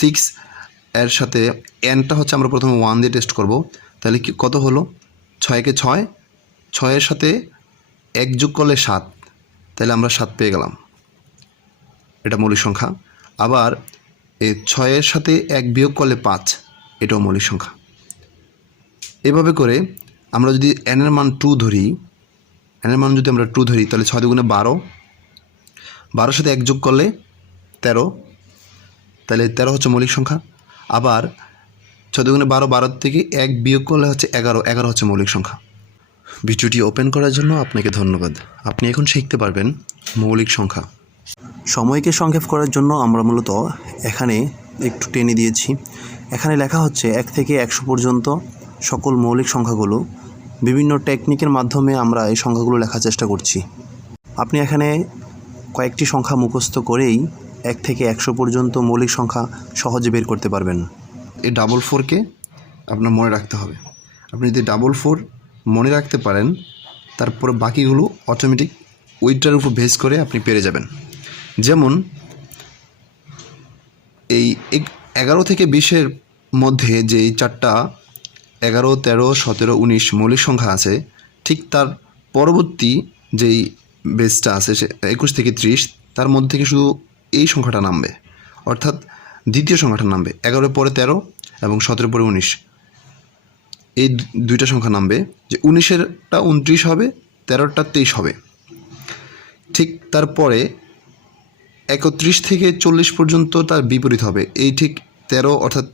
Six এর সাথে এনটা হচ্ছে আমরা প্রথমে 1 দিয়ে টেস্ট করব। তাহলে কি কত হলো? 6 × 6, 6 সাথে 1 যোগ করলে 7, তাহলে আমরা 7 পেয়ে গেলাম। এটা মৌলিক সংখ্যা। আবার এই 6 সাথে 1 বিয়োগ করলে 5, এটাও মৌলিক সংখ্যা। এভাবে করে আমরা যদি n এর মান 2 ধরি, n এর মান যদি আমরা 2 ধরি, তাহলে 6 × 2 = 12, 12 সাথে 1 যোগ করলে 13, তাহলে 13 হচ্ছে মৌলিক সংখ্যা। আবার 6 × 12, 12 থেকে 1 বিয়োগ করলে হচ্ছে 11, 11 হচ্ছে মৌলিক সংখ্যা। ভিডিওটি ওপেন করার জন্য আপনাকে ধন্যবাদ। আপনি এখন শিখতে পারবেন মৌলিক সংখ্যা। সময়কে সংক্ষেপ করার জন্য আমরা মূলত এখানে একটু টেনে দিয়েছি। এখানে লেখা হচ্ছে 1 থেকে 100 পর্যন্ত সকল মৌলিক সংখ্যাগুলো। বিভিন্ন টেকনিকের মাধ্যমে আমরা এই সংখ্যাগুলো লেখার চেষ্টা করছি। আপনি এখানে কয়েকটি সংখ্যা মুখস্থ করেই 1 থেকে 100 পর্যন্ত মৌলিক সংখ্যা সহজে বের করতে পারবেন। এই 444কে আপনার মনে রাখতে হবে। আপনি যদি 444 মনে রাখতে পারেন, তারপরে বাকিগুলো অটোমেটিক ওইটার উপর বেস করে আপনি পেরে যাবেন। যেমন এই 11 থেকে 20-এর মধ্যে যেই 4টা 11, 13, 17, 19 মৌলিক সংখ্যা আছে, ঠিক তার পরবর্তী যেই বেসটা আছে সে 21 থেকে 30, তার মধ্যে থেকে শুধু এই সংখ্যাটা নামবে, অর্থাৎ দ্বিতীয় সংখ্যাটা নামবে। 11 পরে 13 এবং 17 পরে 19, এই দুইটা সংখ্যা নামবে। যে 19-এরটা 29 হবে, 13টা 23 হবে। ঠিক তারপরে 31 থেকে 40 পর্যন্ত তার বিপরীত হবে। এই ঠিক 13 অর্থাৎ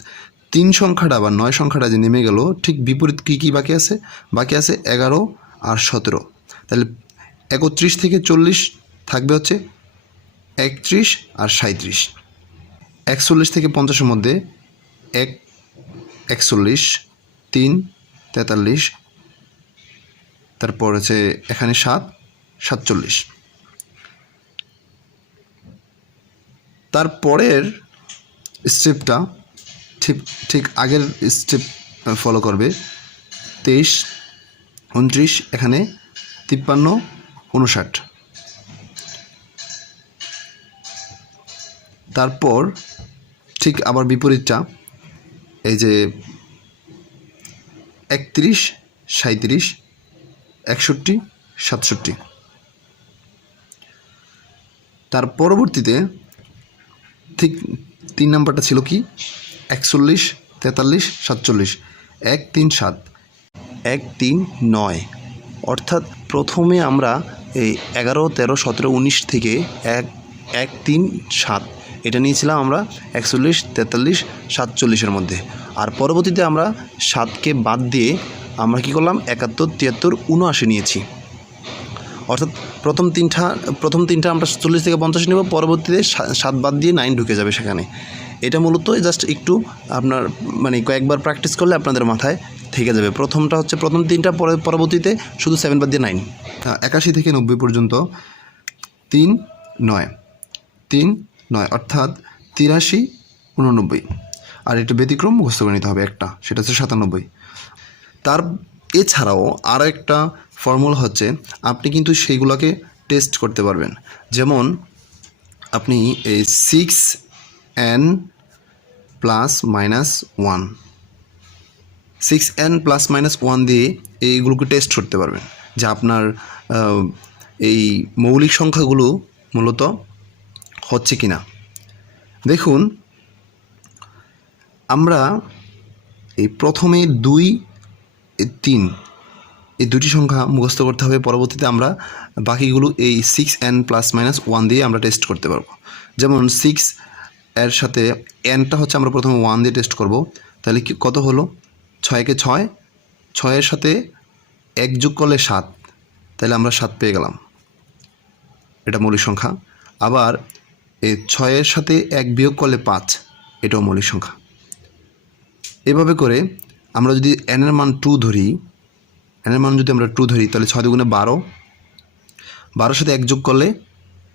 3 সংখ্যাটা বা 9 সংখ্যাটা যে নেমে গেল, ঠিক বিপরীত কী বাকি আছে? বাকি আছে 11 আর 17। তাহলে 31 থেকে 40 থাকবে হচ্ছে 31 আর 37। 41 থেকে 50-এর মধ্যে 1, 41, 3, 43, তারপর হচ্ছে এখানে 7, 47। তারপরের স্টেপটা ঠিক আগের স্টেপ ফলো করবে। 23, 29, এখানে 53, 59। তারপর ঠিক আবার বিপরীতটা, এই যে 31, 37, 61, 67। তার পরবর্তীতে ঠিক 3 নাম্বারটা ছিল কি? 41, 43, 47, 1, 3, 7, 1, 3, 9। অর্থাৎ প্রথমে আমরা এই 11, 13, 17, 19 থেকে 1, 3, 7 এটা নিয়েছিলাম আমরা 41, 43, 47-এর মধ্যে। আর পরবর্তীতে আমরা 7কে বাদ দিয়ে আমরা কি করলাম? 71, 73, 79 নিয়েছি। অর্থাৎ প্রথম তিনটা আমরা 40 থেকে 50 নেব, পরবর্তীতে 7 বাদ দিয়ে 9 ঢুকে যাবে সেখানে। এটা মূলত জাস্ট একটু আপনার মানে কয়েকবার প্র্যাকটিস করলে আপনাদের মাথায় থেকে যাবে। প্রথমটা হচ্ছে প্রথম 3টা, পরবর্তীতে শুধু 7 বাদ দিয়ে 9। 81 থেকে 90 পর্যন্ত 3, 9, 3, 9, অর্থাৎ 83, 89। আর এটা ব্যতিক্রম মুখস্থ করে নিতে হবে একটা, সেটা হচ্ছে 97। তার এছাড়াও আরও একটা ফর্মুলা হচ্ছে, আপনি কিন্তু সেইগুলোকে টেস্ট করতে পারবেন। যেমন আপনি এই 6n ± 1, 6n ± 1 দিয়ে এইগুলোকে টেস্ট করতে পারবেন যে আপনার এই মৌলিক সংখ্যাগুলো মূলত হচ্ছে কি না। দেখুন, আমরা এই প্রথমে 2, 3 এই দুটি সংখ্যা মুখস্থ করতে হবে। পরবর্তীতে আমরা বাকিগুলো এই 6n ± 1 দিয়ে আমরা টেস্ট করতে পারবো। যেমন 6 এর সাথে nটা হচ্ছে আমরা প্রথমে 1 দিয়ে টেস্ট করব। তাহলে কি কত হলো? 6 × 6, 6 সাথে 1 যোগ করলে 7, তাহলে আমরা 7 পেয়ে গেলাম। এটা মৌলিক সংখ্যা। আবার এই 6 সাথে 1 বিয়োগ করলে 5, এটাও মৌলিক সংখ্যা। এভাবে করে আমরা যদি n এর মান 2 ধরি, n এর মান যদি আমরা 2 ধরি, তাহলে 6 × 2 = 12, 12 সাথে 1 যোগ করলে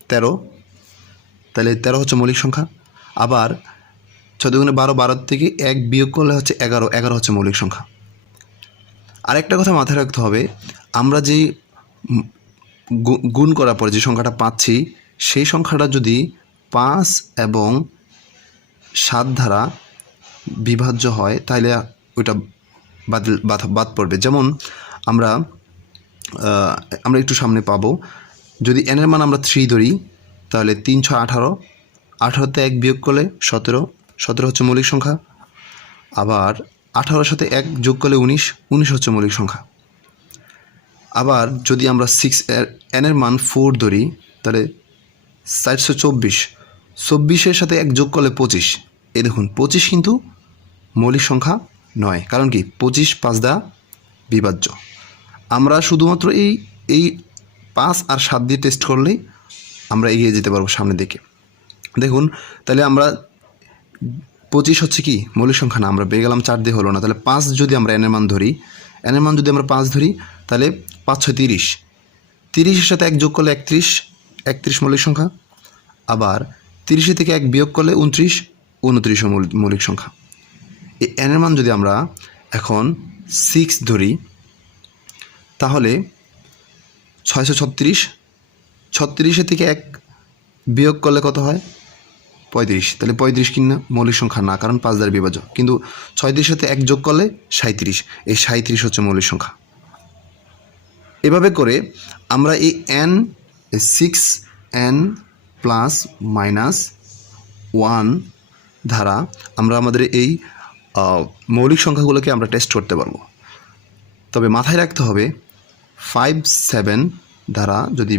13, তাহলে 13 হচ্ছে মৌলিক সংখ্যা। আবার 6 × 2 = 12, 12 থেকে 1 বিয়োগ করলে হচ্ছে 11, 11 হচ্ছে মৌলিক সংখ্যা। আরেকটা কথা মাথায় রাখতে হবে, আমরা যেই গুণ করার পরে যে সংখ্যাটা পাচ্ছি, সেই সংখ্যাটা যদি 5 এবং 7 দ্বারা বিভাজ্য হয় তাহলে ওইটা বাদ পড়বে। যেমন আমরা একটু সামনে পাবো, যদি n এর মান আমরা 3 ধরি তাহলে 3 6 18, 18তে 1 বিয়োগ করলে 17, 17 হচ্ছে মৌলিক সংখ্যা। আবার 18-র সাথে 1 যোগ করলে 19, 19 হচ্ছে মৌলিক সংখ্যা। আবার যদি আমরা n এর মান 4 ধরি তাহলে 424, 24-এর সাথে 1 যোগ করলে 25। এই দেখুন 25 কিন্তু মৌলিক সংখ্যা নয়, কারণ কি 25 5 দ্বারা বিভাজ্য। আমরা শুধুমাত্র এই 5 আর 7 দিয়ে টেস্ট করলেই আমরা এগিয়ে যেতে পারবো সামনের দিকে। দেখুন তাহলে আমরা 25 হচ্ছে কি মৌলিক সংখ্যা না, আমরা পেয়ে গেলাম 4 দিয়ে হলো না। তাহলে 5 যদি আমরা n এর মান ধরি, n এর মান যদি আমরা 5 ধরি তাহলে 5 6 30, 30-এর সাথে 1 যোগ করলে 31, 31 মৌলিক সংখ্যা। আবার 30 থেকে 1 বিয়োগ করলে 29, 29 মৌলিক সংখ্যা। এই n এর মান যদি আমরা এখন 6 ধরি তাহলে 636, 36 থেকে 1 বিয়োগ করলে কত হয় 35। তাহলে 35 কিনা মৌলিক সংখ্যা না, কারণ 5 দ্বারা বিভাজ্য। কিন্তু 36-এর সাথে 1 যোগ করলে 37, এই 37 হচ্ছে মৌলিক সংখ্যা। এভাবে করে আমরা এই 6n প্লাস মাইনাস 1 দ্বারা আমরা আমাদের এই মৌলিক সংখ্যাগুলোকে আমরা টেস্ট করতে পারবো। তবে মাথায় রাখতে হবে 5 7 দ্বারা যদি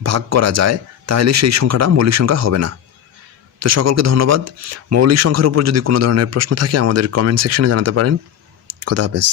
ভাগ করা যায় তাহলে সেই সংখ্যাটা মৌলিক সংখ্যা হবে না। তো সকলকে ধন্যবাদ। মৌলিক সংখ্যার উপর যদি কোনো ধরনের প্রশ্ন থাকে আমাদের কমেন্ট সেকশনে জানাতে পারেন। খোদা হাফেজ।